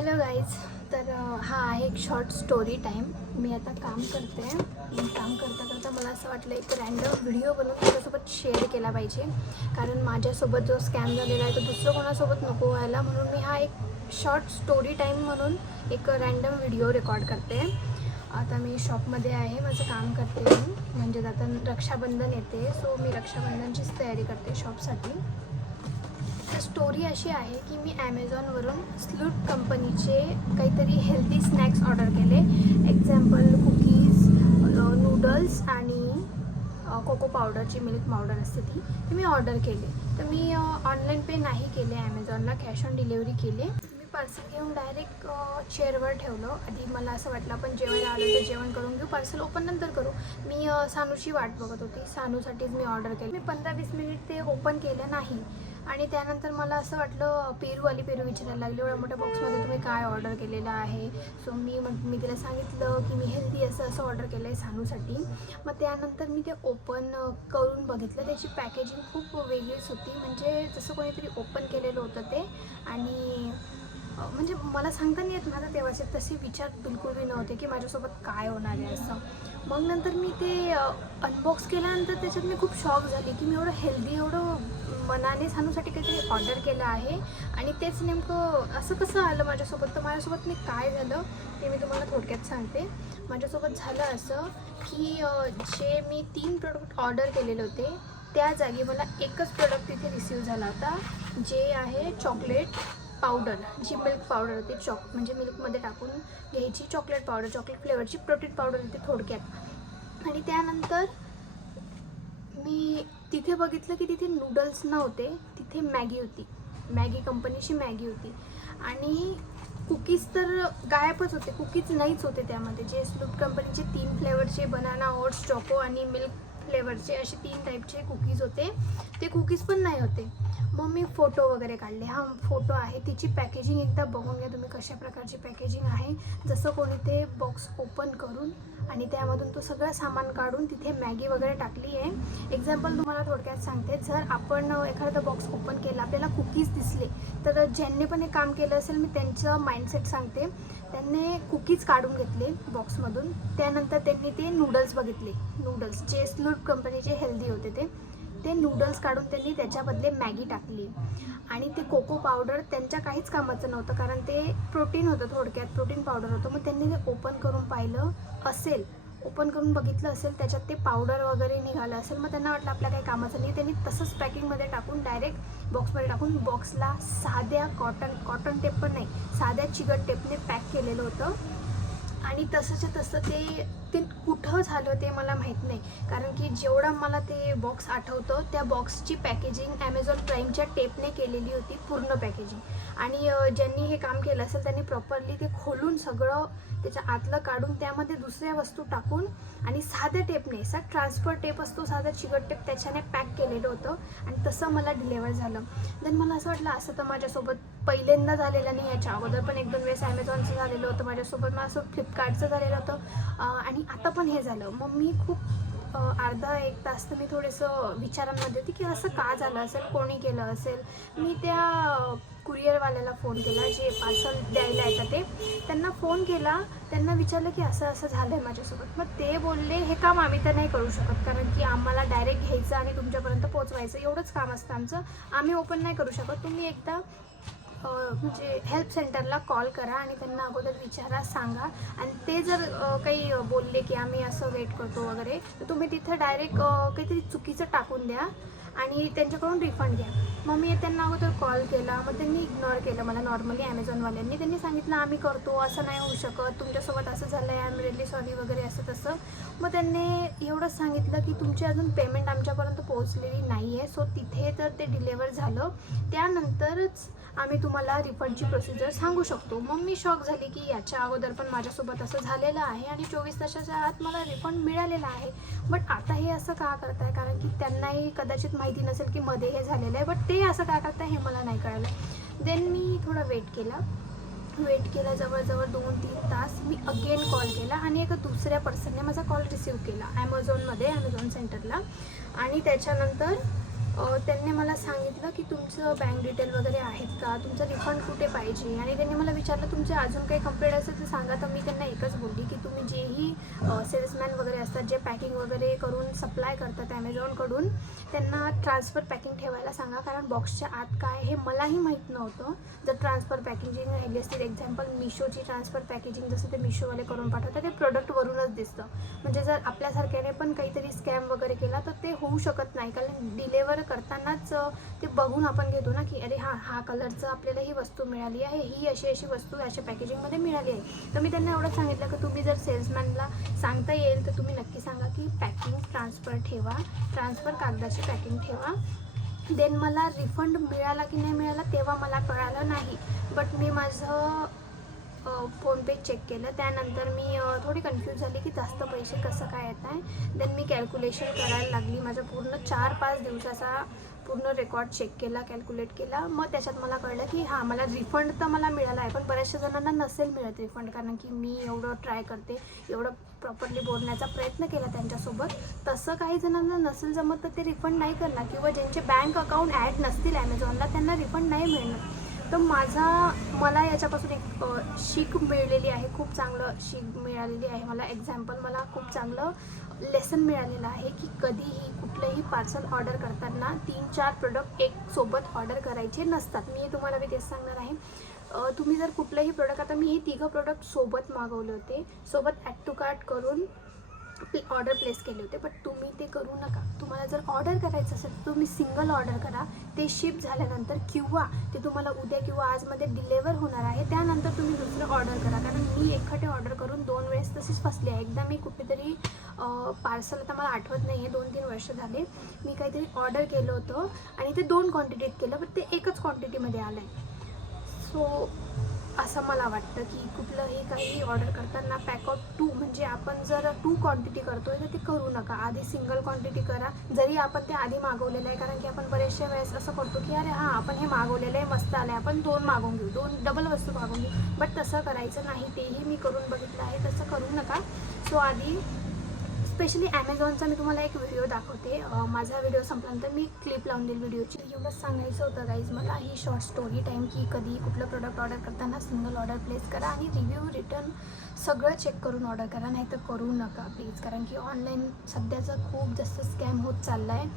Hello guys. तर हा आहे एक शॉर्ट स्टोरी टाईम. मी आता काम करते. काम करता करता मला असं वाटलं एक रॅन्डम व्हिडिओ बनवून त्याच्यासोबत शेअर केला पाहिजे, कारण माझ्यासोबत जो स्कॅम झालेला आहे तो दुसरं कोणासोबत नको व्हायला, म्हणून मी हा एक शॉर्ट स्टोरी टाईम म्हणून एक रॅन्डम व्हिडिओ रेकॉर्ड करते. आता मी शॉपमध्ये आहे, माझं काम करते मी. म्हणजे आता रक्षाबंधन येते, सो मी रक्षाबंधनचीच तयारी करते शॉपसाठी. तर स्टोरी अशी आहे की मी ॲमेझॉनवरून स्लूट कंपनीचे काहीतरी हेल्दी स्नॅक्स ऑर्डर केले. एक्झाम्पल कुकीज, नूडल्स आणि कोको पावडरची मिल्क पावडर असते ती मी ऑर्डर केले. तर मी ऑनलाईन पे नाही केले, ॲमेझॉनला कॅश ऑन डिलेवरी केले. मी पार्सल घेऊन डायरेक्ट चेअरवर ठेवलं. आधी मला असं वाटलं आपण जेवायला आलो तर जेवण करून घेऊ, पार्सल ओपन नंतर करू. मी सानूची वाट बघत होती, सानूसाठीच मी ऑर्डर केली. मी 15-20 मिनिट ते ओपन केलं नाही आणि त्यानंतर मला असं वाटलं पेरू विचारायला लागली, एवढ्या मोठ्या बॉक्समध्ये तुम्ही काय ऑर्डर केलेलं आहे. सो मी तिला सांगितलं की मी हेल्दी असं ऑर्डर केलं आहे सानूसाठी. मग त्यानंतर मी ते ओपन करून बघितलं. त्याची पॅकेजिंग खूप वेगळीच होती, म्हणजे जसं कोणीतरी ओपन केलेलं होतं ते. आणि म्हणजे मला सांगता नाही येत माझं तेव्हाचे तसे विचार बिलकुलही नव्हते की माझ्यासोबत काय होणार आहे असं. मग नंतर मी ते अनबॉक्स केल्यानंतर त्याच्यात मी खूप शॉक झाली की मी एवढं हेल्दी, एवढं मनाने सानूसाठी काहीतरी ऑर्डर केलं आहे आणि तेच नेमकं असं कसं आलं माझ्यासोबत. तर माझ्यासोबत मी काय झालं ते मी तुम्हाला थोडक्यात सांगते. माझ्यासोबत झालं असं की जे मी 3 प्रोडक्ट ऑर्डर केलेले होते त्या जागी मला एकच प्रोडक्ट तिथे रिसीव झाला होता, जे आहे चॉकलेट पावडर. जी मिल्क पावडर होती, म्हणजे मिल्कमध्ये टाकून घ्यायची चॉकलेट पावडर, चॉकलेट फ्लेवरची प्रोटीन पावडर होती थोडक्यात. आणि त्यानंतर मी तिथे बघितलं की तिथे नूडल्स नव्हते, तिथे मॅगी होती. मॅगी कंपनीची मॅगी होती. आणि कुकीज तर गायबच होते, कुकीज नाहीच होते त्यामध्ये. जे स्लूट कंपनीचे 3 फ्लेवरचे, बनाना, ओट्स, चॉको आणि मिल्क फ्लेवरचे असे 3 टाईपचे कुकीज होते, ते कुकीज पण नाही होते. मग मी फोटो वगैरे काढले. हा फोटो आहे, तिची पॅकेजिंग एकदा बघून घ्या तुम्ही कशा प्रकारची पॅकेजिंग आहे. जसं कोणी ते बॉक्स ओपन करून आणि त्यामधून तो सगळं सामान काढून तिथे मॅगी वगैरे टाकली आहे. एक्झाम्पल तुम्हाला थोडक्यात सांगते. जर आपण एखादा बॉक्स ओपन केला, आपल्याला कुकीज दिसले, तर ज्यांनी पण हे काम केलं असेल मी त्यांचं माइंडसेट सांगते. त्यांनी कुकीज काढून घेतले बॉक्समधून, त्यानंतर त्यांनी ते नूडल्स बघितले. नूडल्स जे स्लूट कंपनीचे हेल्दी होते ते नूडल्स काढून त्यांनी त्याच्याबदले मॅगी टाकली. आणि ते कोको पावडर त्यांच्या काहीच कामाचं नव्हतं, कारण ते प्रोटीन होतं, थोडक्यात प्रोटीन पावडर होतं. मग त्यांनी ते ओपन करून पाहिलं असेल, ओपन करून बघितलं असेल, त्याच्यात ते पावडर वगैरे निघालं असेल. मग त्यांना वाटलं आपल्या काही कामाचं नाही, त्यांनी तसंच पॅकिंगमध्ये टाकून डायरेक्ट बॉक्समध्ये टाकून बॉक्सला साध्या कॉटन टेप पण नाही, साध्या चिकट टेपने पॅक केलेलं होतं. आणि तसंच्या तसं ते कुठं झालं ते मला माहीत नाही, कारण की जेवढं मला ते बॉक्स आठवतं त्या बॉक्सची पॅकेजिंग ॲमेझॉन प्राईमच्या टेपने केलेली होती, पूर्ण पॅकेजिंग. आणि ज्यांनी हे काम केलं असेल त्यांनी प्रॉपरली ते खोलून सगळं त्याच्या आतलं काढून त्यामध्ये दुसऱ्या वस्तू टाकून आणि साध्या टेपने, ट्रान्सफर टेप असतो साधा चिकट टेप, त्याच्याने पॅक केलेलं होतं. आणि तसं मला डिलेवर झालं. देन मला असं वाटलं असं तर माझ्यासोबत पहिल्यांदा झालेलं नाही, याच्या अगोदर पण 1-2 वेळेस ॲमेझॉनचं झालेलं होतं माझ्यासोबत, मग असं फ्लिपकार्टचं झालेलं होतं आणि आता पण हे झालं. मग मी खूप अर्धा 1 तास तर मी थोडंसं विचारांमध्ये होती की असं का झालं असेल, कोणी केलं असेल. मी त्या कुरिअरवाल्याला फोन केला, जे पार्सल द्यायला येतं ते, त्यांना फोन केला. त्यांना विचारलं की असं असं झालं आहे माझ्यासोबत. मग ते बोलले हे काम आम्ही तर नाही करू शकत, कारण की आम्हाला डायरेक्ट घ्यायचं आणि तुमच्यापर्यंत पोचवायचं एवढंच काम असतं आमचं, आम्ही ओपन नाही करू शकत. तुम्ही एकदा म्हणजे हेल्प सेंटरला कॉल करा आणि त्यांना अगोदर विचारा, सांगा. आणि ते जर काही बोलले की आम्ही असं वेट करतो वगैरे, तर तुम्ही तिथं डायरेक्ट काहीतरी चुकीचं टाकून द्या आणि त्यांच्याकडून रिफंड घ्या. मग मी त्यांना अगोदर कॉल केला, मग त्यांनी इग्नोर केलं मला नॉर्मली ॲमेझॉनवाल्यांनी. त्यांनी सांगितलं आम्ही करतो, असं नाही होऊ शकत, तुमच्यासोबत असं झालं आहे, आय एम रिअली सॉरी वगैरे असं तसं. मग त्यांनी एवढंच सांगितलं की तुमची अजून पेमेंट आमच्यापर्यंत पोहोचलेली नाही आहे, सो तिथे तर ते डिलेवर झालं त्यानंतरच आम्ही तुम्हाला रिफंडची प्रोसिजर सांगू शकतो. मग मी शॉक झाली की याच्या अगोदर पण माझ्यासोबत असं झालेलं आहे आणि 24 तासाच्या आत मला रिफंड मिळालेला आहे. बट आता हे असं का करताय, कारण की त्यांनाही कदाचित माहिती नसेल की मध्ये हे झालेलं आहे, बट ते असं का करताय हे मला नाही कळलं. देन मी थोडा वेट केला जवळजवळ 2-3 तास. मी अगेन कॉल केला आणि एका दुसऱ्या पर्सनने माझा कॉल रिसीव केला ॲमेझॉन सेंटरला. आणि त्याच्यानंतर त्यांनी मला सांगितलं की तुमचं बँक डिटेल वगैरे आहेत का, तुमचं रिफंड कुठे पाहिजे, आणि त्यांनी मला विचारलं तुमचे अजून काही कंप्लेंट असेल तर सांगा. तर मी त्यांना एकच बोलली की तुम्ही जेही सेल्समॅन वगैरे असतात, जे पॅकिंग वगैरे करून सप्लाय करतात ॲमेझॉनकडून, त्यांना ट्रान्सफर पॅकिंग ठेवायला सांगा, कारण बॉक्सच्या आत काय हे मलाही माहीत नव्हतं. जर ट्रान्सफर पॅकेजिंग राहिली असतील, एक्झाम्पल मिशोची ट्रान्सफर पॅकेजिंग जसं ते मिशोवाले करून पाठवतात, ते प्रोडक्टवरूनच दिसतं. म्हणजे जर आपल्यासारख्याने पण काहीतरी स्कॅम वगैरे केला तर ते होऊ शकत नाही, कारण डिलेवर करतानाच ते बघून आपण घेतो ना की अरे हा कलरचं आपल्याला ही वस्तू मिळाली आहे, ही अशी वस्तू अशा पॅकेजिंगमध्ये मिळाली आहे. तर मी त्यांना एवढं सांगितलं की तुम्ही जर सेल्समॅनला सांगता येईल तर तुम्ही नक्की सांगा की पॅकिंग ट्रान्सफर ठेवा, ट्रान्सफर कागदाची पॅकिंग ठेवा. देन मला रिफंड मिळाला की नाही मिळाला तेव्हा मला कळालं नाही, बट मी माझं फोनपे चेक केलं. त्यानंतर मी थोडी कन्फ्यूज झाली की जास्त पैसे कसं काय येत आहे. देन मी कॅल्क्युलेशन करायला लागली, माझं पूर्ण 4-5 दिवसाचा पूर्ण रेकॉर्ड चेक केला, कॅल्क्युलेट केला. मग त्याच्यात मला कळलं की हां, मला रिफंड तर मला मिळाला आहे, पण बऱ्याचशा जणांना नसेल मिळत रिफंड, कारण की मी एवढं ट्राय करते, एवढं प्रॉपरली बोलण्याचा प्रयत्न केला त्यांच्यासोबत. तसं काही जणांना नसेल जमत तर ते रिफंड नाही करणार, किंवा ज्यांचे बँक अकाउंट ॲड नसतील ॲमेझॉनला त्यांना रिफंड नाही मिळणार. तर मला याच्यापासून एक शीख मिळालेली आहे, खूप चांगलं शीख मिळालेली आहे मला. एक्झाम्पल, मला खूप चांगलं लेसन मिळालेलं आहे की कधीही कुठलंही पार्सल ऑर्डर करताना 3-4 प्रोडक्ट एक सोबत ऑर्डर करायचे नसतात. मी तुम्हाला तेच सांगणार आहे. तुम्ही जर कुठलंही प्रोडक्ट, आता मी हे 3 प्रोडक्ट सोबत मागवले होते, सोबत ॲड टू कार्ट करून ऑर्डर प्लेस केले होते, बट तुम्ही ते करू नका. तुम्हाला जर ऑर्डर करायचं असेल तर तुम्ही सिंगल ऑर्डर करा, ते शिप झाल्यानंतर किंवा ते तुम्हाला उद्या किंवा आजमध्ये डिलेवर होणार आहे, त्यानंतर तुम्ही दुसरं ऑर्डर करा. कारण मी एकखटे ऑर्डर करून 2 वेळेस तशीच फसली आहे. एकदा मी कुठेतरी पार्सल, आता मला आठवत नाही आहे, 2-3 वर्ष झाले, मी काहीतरी ऑर्डर केलं होतं आणि ते 2 क्वांटिटीत केलं, पण ते एकच क्वांटिटीमध्ये आलं आहे. सो असं मला वाटतं की कुठलंही काही ऑर्डर करताना पॅकआउट 2, म्हणजे आपण जर 2 क्वांटिटी करतोय तर ते करू नका. आधी सिंगल क्वांटिटी करा, जरी आपण ते आधी मागवलेलं आहे. कारण की आपण बरेचशा वेळेस असं करतो की अरे हां, आपण हे मागवलेलं आहे, मस्त आलं आहे, आपण 2 मागवून घेऊ, 2 डबल वस्तू मागवून घेऊ, बट तसं करायचं नाही. तेही मी करून बघितलं आहे, तसं करू नका. सो आधी स्पेशली ॲमेझॉनचा मी तुम्हाला एक व्हिडिओ दाखवते. माझा व्हिडिओ संपल्यानंतर मी क्लिप लावून देईल व्हिडिओची. एवढंच सांगायचं होतं गाईज मला, ही शॉर्ट स्टोरी टाईम, की कधी कुठलं प्रोडक्ट ऑर्डर करताना सिंगल ऑर्डर प्लेस करा आणि रिव्ह्यू, रिटर्न सगळं चेक करून ऑर्डर करा, नाही तर करू नका प्लीज. कारण की ऑनलाईन सध्याचं खूप जास्त स्कॅम होत चालला आहे.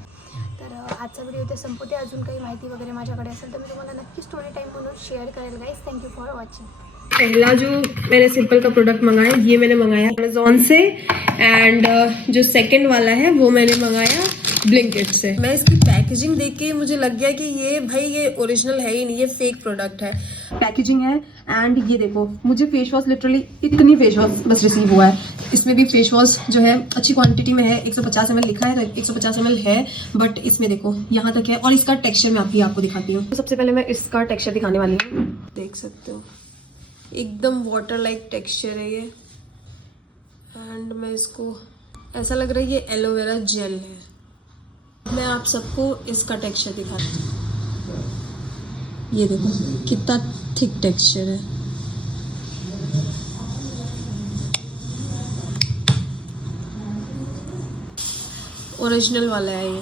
तर आजचा व्हिडिओ इथे संपवते. अजून काही माहिती वगैरे माझ्याकडे असेल तर मी तुम्हाला नक्की स्टोरी टाईम म्हणून शेअर करेल गाईज. Thank you for watching. पहला जो मैंने सिंपल का प्रोडक्ट मंगाया, ये मैंने मंगाया अमेज़ॉन से, एंड जो सेकंड वाला है वो मैंने मंगाया ब्लिंकिट से। मैं इसकी पैकेजिंग देख के मुझे लग गया कि ये ओरिजिनल है ही नहीं, ये फेक प्रोडक्ट है। पैकेजिंग है, एंड ये देखो, मुझे फेस वॉश लिटरली इतनी फेस वॉश बस रिसीव हुआ है। इसमें भी फेस वॉश जो है अच्छी क्वांटिटी में है, 150 ml लिखा है तो 150 ml है, बट इसमें देखो यहाँ तक है। और इसका टेक्सचर मैं आपको दिखाती हूँ। तो सबसे पहले मैं इसका टेक्सचर दिखाने वाली हूँ, देख सकते हो एकदम वाटर लाइक टेक्सचर है ये। एंड मैं इसको, ऐसा लग रहा है ये एलोवेरा जेल है। मैं आप सबको इसका टेक्सचर दिखाती हूँ, ये देखो कितना थिक टेक्सचर है। ओरिजिनल वाला है ये।